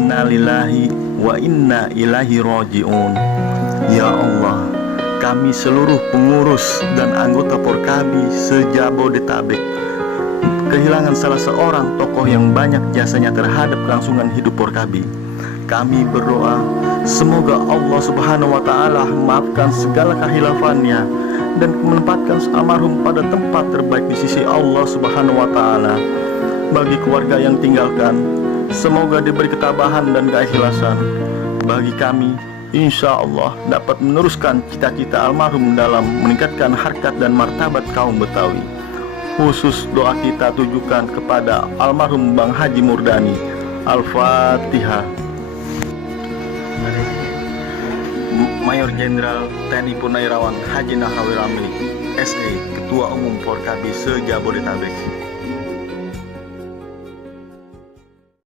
Inna lillahi wa inna ilaihi raji'un. Ya Allah, kami seluruh pengurus dan anggota Porkabi se-Jabodetabek kehilangan salah seorang tokoh yang banyak jasanya terhadap kelangsungan hidup Porkabi. Kami berdoa semoga Allah Subhanahu wa Ta'ala maafkan segala kehilafannya dan menempatkan almarhum pada tempat terbaik di sisi Allah Subhanahu wa Ta'ala. Bagi keluarga yang tinggalkan, semoga diberi ketabahan dan keikhlasan. Bagi kami, insya Allah dapat meneruskan cita-cita almarhum dalam meningkatkan harkat dan martabat kaum Betawi. Khusus doa kita tujukan kepada almarhum Bang Haji Murdani. Al-Fatihah. Mayor Jenderal TNI Purnawirawan Haji Nahrawi Ramli, SE, Ketua Umum Porkabi se-Jabodetabek.